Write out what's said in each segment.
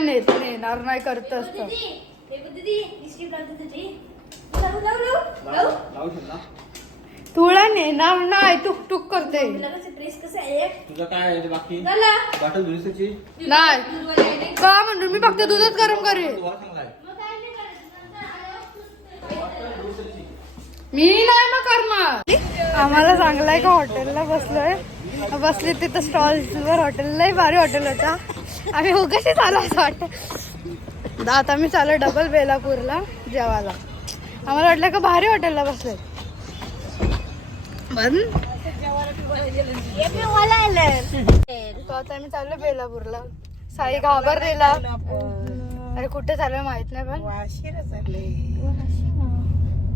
नाही येणार नाही करत असतं. तुला नेणार नाही टुक टुक करते. तुझं काय आहे बाकी बॉटल धुलीची नाही का म्हणून मी फक्त दूधच गरम करेन. मी नाही मग करणार. आम्हाला चांगलाय का हॉटेलला बसले तिथं स्टॉल्सवर. हॉटेललाही भारी हॉटेल होता. आम्ही उगाशी चालू असं वाटतं. आता मी चालू डबल बेलापूरला जेवायला. आम्हाला वाटलं का भारी हॉटेलला बसले. तो आता आम्ही चाललो बेलापूरला. साई घाबरलेला. अरे कुठे चालू माहित नाही पण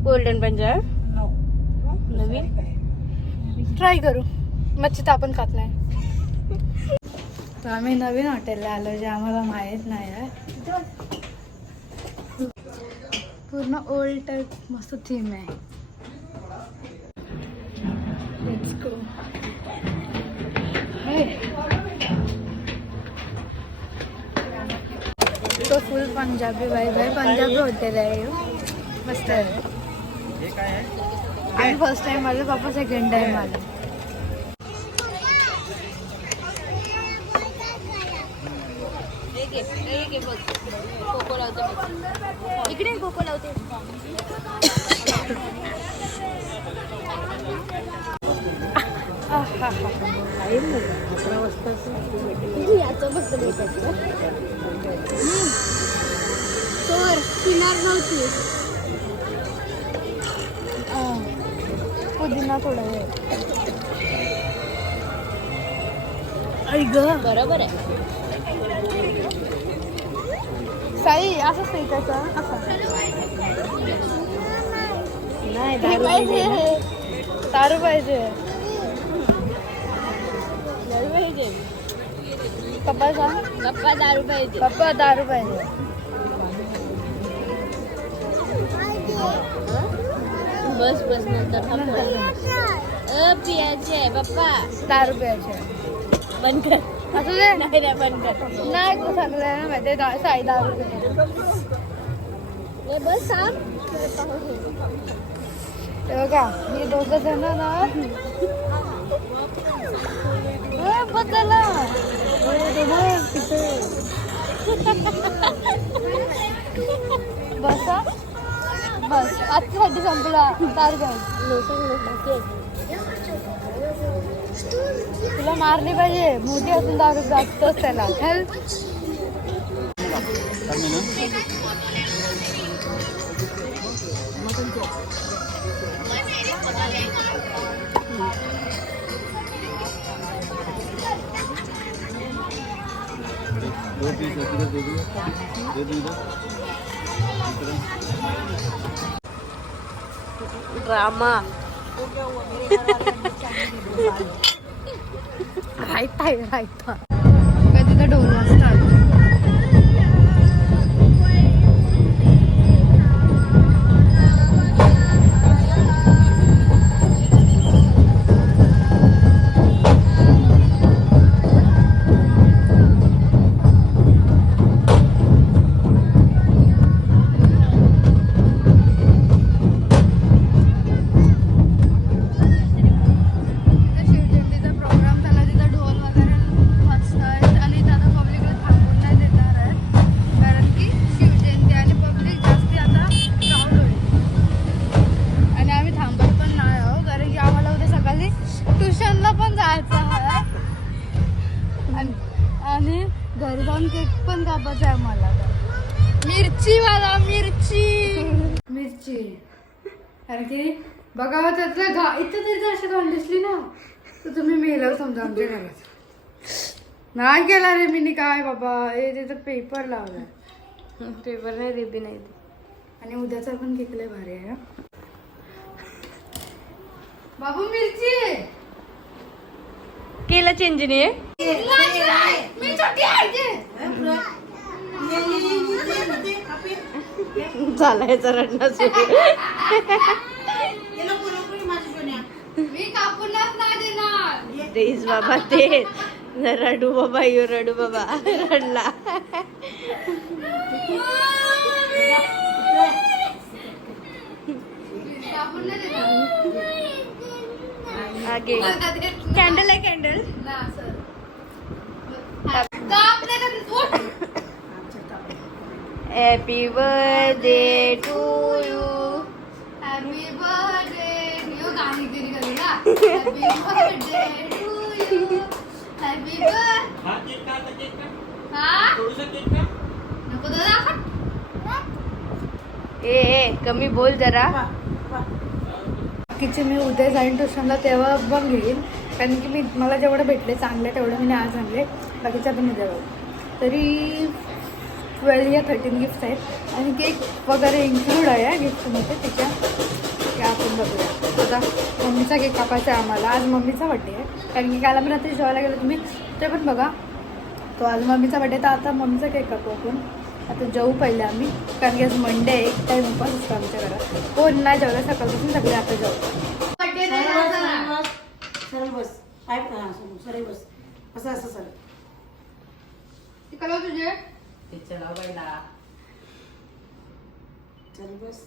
गोल्डन पंजाब नवीन ट्राय करू. मच्छी तर आपण खात नाही. तर आम्ही नवीन हॉटेलला आलो जे आम्हाला माहित नाही आहे. पूर्ण ओल्ड टाईप मस्त थीम आहे. Let's go. तो फुल पंजाबी वाइब आहे. पंजाबी हॉटेल आहे. मस्त आहे. आम्ही फर्स्ट टाइम आलो. पापा सेकंड टाइम आलो. कोको लावते इकडे कोको लावते. पुदिना थोडा बरोबर आहे. साई असं त्याचं असं नाही दारू पाहिजे. पप्पा सांग. गप्पा दारू पाहिजे. पप्पा दारू पाहिजे. बस नंतर पियाचे आहे पप्पा. दारू प्यायचे. बंद कर. असं दे. नाही बंद कर. नाही तू सांगलाय ना माहिती साई दारू प्यायचे. बस सांग. बघा ही दोघं जण ना बदला बसा बस आजच्यासाठी संपला. दारू प्यायची. तुला मारली पाहिजे. मोठी असून दारू जातोच त्याला. हेल्प ड्रामा राईट आहे राईट. कधी तर ढोल वाजतात. आणि घरी जाऊन केक पण कापायचा आहे मला. मिरची वाला मिरची कारण की बघा त्यातलं इथं तरी जर अशी घाण दिसली ना तर तुम्ही मेल्यावर समजा आमच्या घरात. नाही केला रे मी काय बाबा. हे तिथं पेपर लावलाय. पेपर नाही रिबी नाही. आणि उद्याचा पण केक लय भारी आहे. बाबू मिरची केला चेंज नाही. मी छोटी आहे. चालायचं रडणं सुरू. मी कापूनच नाही देणार. तेच बाबा ते रडू बाबा यो रडू बाबा रडला. कापून नाही देणार. आगे कॅन्डल आहे कॅन्डल. ना, असं. काप नाही का तू? Happy birthday to you. Happy birthday you गाणी तरी करू ना. Happy birthday to you. Happy birthday. हा केक का आता केक का हा थोडंसं केक का नको दादा. ए कमी बोल जरा. बाकीचे मी उद्या जाईन ट्युशनला तेव्हा बघेन, कारण की मला जेवढं भेटले चांगले तेवढं मी आज आणले, बाकीच्या पण उद्या बघ. तरी 12 या 13 गिफ्ट आहेत आणि केक वगैरे इन्क्लूड आहे गिफ्टमध्ये त्याच्या. ते आपण बघूया. आता मम्मीचा केक कापायचा आहे आम्हाला. आज मम्मीचा बड्डे आहे, कारण की काल आम्ही रात्री जेवायला गेलो, तुम्ही ते पण बघा. तो आज मम्मीचा बड्डे, तर आता मम्मीचा केक कापू आपण. आता जेवू पहिले आम्ही, कारण की आज मंडे आहे, एक टाईम उपास असतो आमच्या घरात. कोण नाही जेवलं सकाळपासून, सगळे आता जेवतो. सरळ बस. काय सरळ बस. असं असं सरळ. कलर तुझे सरळ बस.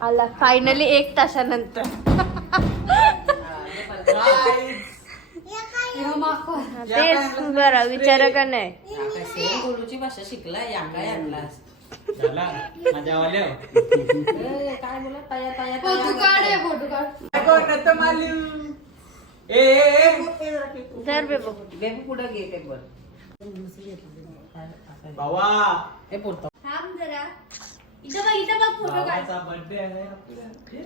आला फायनली 1 तासानंतर. तेच बरं विचार का नाही. बोलूची भाषा शिकला या काय आणलास. झाला माझ्या वाल्या काय बोला तया तया फोटो काढ हे, फोटो काढ. धर बे बघ. बेबी पुढे घे पेपर. बाबा हे पुढचं. थांब जरा. इथं बघ फोटो काढ. बाबाचा बर्थडे आहे.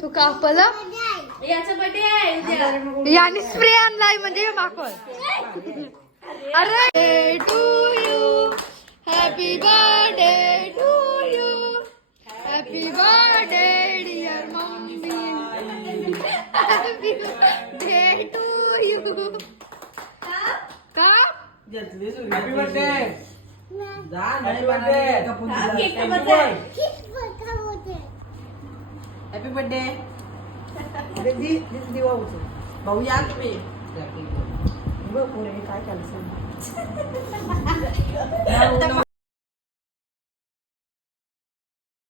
तू कापला याचा बर्थडे आहे उद्या. याने स्प्रे आणलाय म्हणजे माकड. अरे to you, happy birthday to you, happy birthday dear mummy, happy birthday to you. का हॅपी बर्थडे जा हॅपी बर्थडे हॅपी बर्थडे. दिवा उचल भाऊ या तुम्ही. बघ पुढे काय केलं